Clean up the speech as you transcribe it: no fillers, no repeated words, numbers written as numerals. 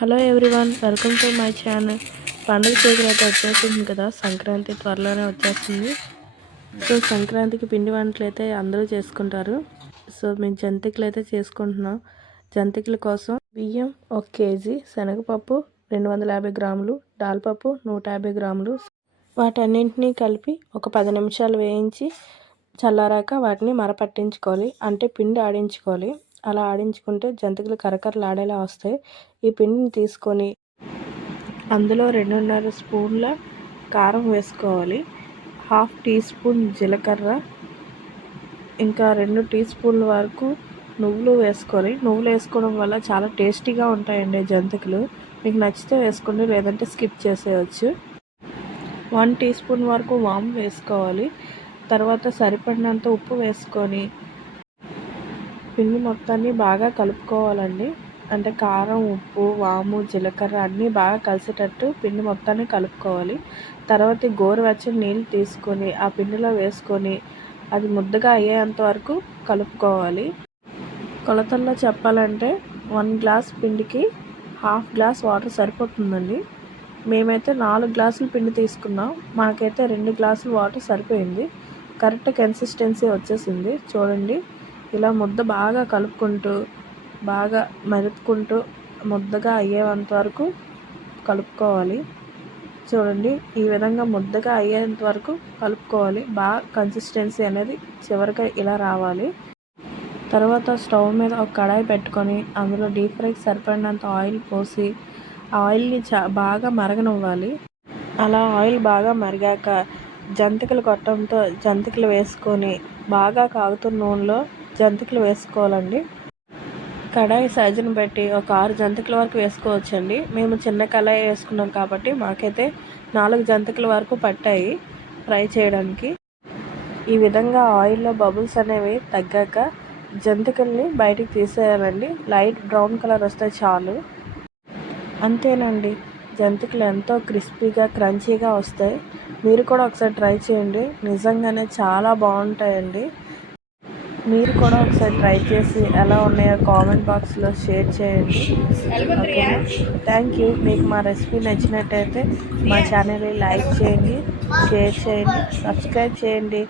Hello everyone, welcome to my channel. పండుగ season అయితే వచ్చేసింది కదా, సంక్రాంతి త్వరలోనే వచ్చేస్తుంది. సో సంక్రాంతికి పిండి వంటలు అయితే అందరూ చేసుకుంటారు. సో మేము జంతికలు అయితే చేసుకుంటున్నాం. జంతికల కోసం బియ్యం 1 కేజీ, శనగపప్పు 250 గ్రాములు, దాల్పప్పు 150 గ్రాములు, వాటన్నింటినీ కలిపి ఒక 10 నిమిషాలు వేయించి చల్లారాక వాటిని మరపట్టించుకోవాలి, అంటే పిండి ఆడించుకోవాలి. అలా ఆడించుకుంటే జంతికలు కరకరలాడేలా వస్తాయి. ఈ పిండిని తీసుకొని అందులో 2.5 స్పూన్ల కారం వేసుకోవాలి, 1/2 టీ స్పూన్ జీలకర్ర, ఇంకా 2 టీ స్పూన్ల వరకు నువ్వులు వేసుకోవాలి. నువ్వులు వేసుకోవడం వల్ల చాలా టేస్టీగా ఉంటాయండి జంతికలు. మీకు నచ్చితే వేసుకోండి, లేదంటే స్కిప్ చేసేయచ్చు. 1 టీ స్పూన్ వరకు వాము వేసుకోవాలి. తర్వాత సరిపడినంత ఉప్పు వేసుకొని పిండి మొత్తాన్ని బాగా కలుపుకోవాలండి. అంటే కారం, ఉప్పు, వాము, జీలకర్ర అన్నీ బాగా కలిసేటట్టు పిండి మొత్తాన్ని కలుపుకోవాలి. తర్వాత గోరువెచ్చని నీళ్ళు తీసుకొని ఆ పిండిలో వేసుకొని అది ముద్దగా అయ్యేంత వరకు కలుపుకోవాలి. కొలతల్లో చెప్పాలంటే 1 గ్లాస్ పిండికి 1/2 గ్లాస్ వాటర్ సరిపోతుందండి. మేమైతే 4 గ్లాసుల పిండి తీసుకున్నాం, మాకైతే 2 గ్లాసులు వాటర్ సరిపోయింది. కరెక్ట్ కన్సిస్టెన్సీ వచ్చేసింది. చూడండి, ఇలా ముద్ద బాగా కలుపుకుంటూ బాగా మెదుపుకుంటూ ముద్దగా అయ్యేంత వరకు కలుపుకోవాలి. చూడండి, ఈ విధంగా ముద్దగా అయ్యేంత వరకు కలుపుకోవాలి. బాగా కన్సిస్టెన్సీ అనేది చివరిగా ఇలా రావాలి. తర్వాత స్టవ్ మీద ఒక కడాయి పెట్టుకొని అందులో డీప్ ఫ్రైకి సరిపడినంత ఆయిల్ పోసి ఆయిల్ని బాగా మరగనివ్వాలి. అలా ఆయిల్ బాగా మరిగాక జంతికలు గొట్టంతో జంతికలు వేసుకొని బాగా కాగుతున్న నూనెలో జంతికలు వేసుకోవాలండి. కడాయి సైజుని బట్టి ఒక 6 జంతికల వరకు వేసుకోవచ్చండి. మేము చిన్న కడాయి వేసుకున్నాం కాబట్టి మాకైతే 4 జంతికల వరకు పట్టాయి ఫ్రై చేయడానికి. ఈ విధంగా ఆయిల్లో బబుల్స్ అనేవి తగ్గాక జంతికల్ని బయటికి తీసేయాలండి. లైట్ బ్రౌన్ కలర్ వస్తే చాలు. అంతేనండి, జంతికలు ఎంతో క్రిస్పీగా క్రంచీగా వస్తాయి. మీరు కూడా ఒకసారి ట్రై చేయండి, నిజంగానే చాలా బాగుంటాయండి. మీరు కూడా ఒకసారి ట్రై చేసి ఎలా ఉన్నాయో కామెంట్ బాక్స్లో షేర్ చేయండి. ఓకేనా? Thank you. మీకు మా రెసిపీ నచ్చినట్టయితే మా ఛానల్ని లైక్ చేయండి, షేర్ చేయండి, సబ్స్క్రైబ్ చేయండి.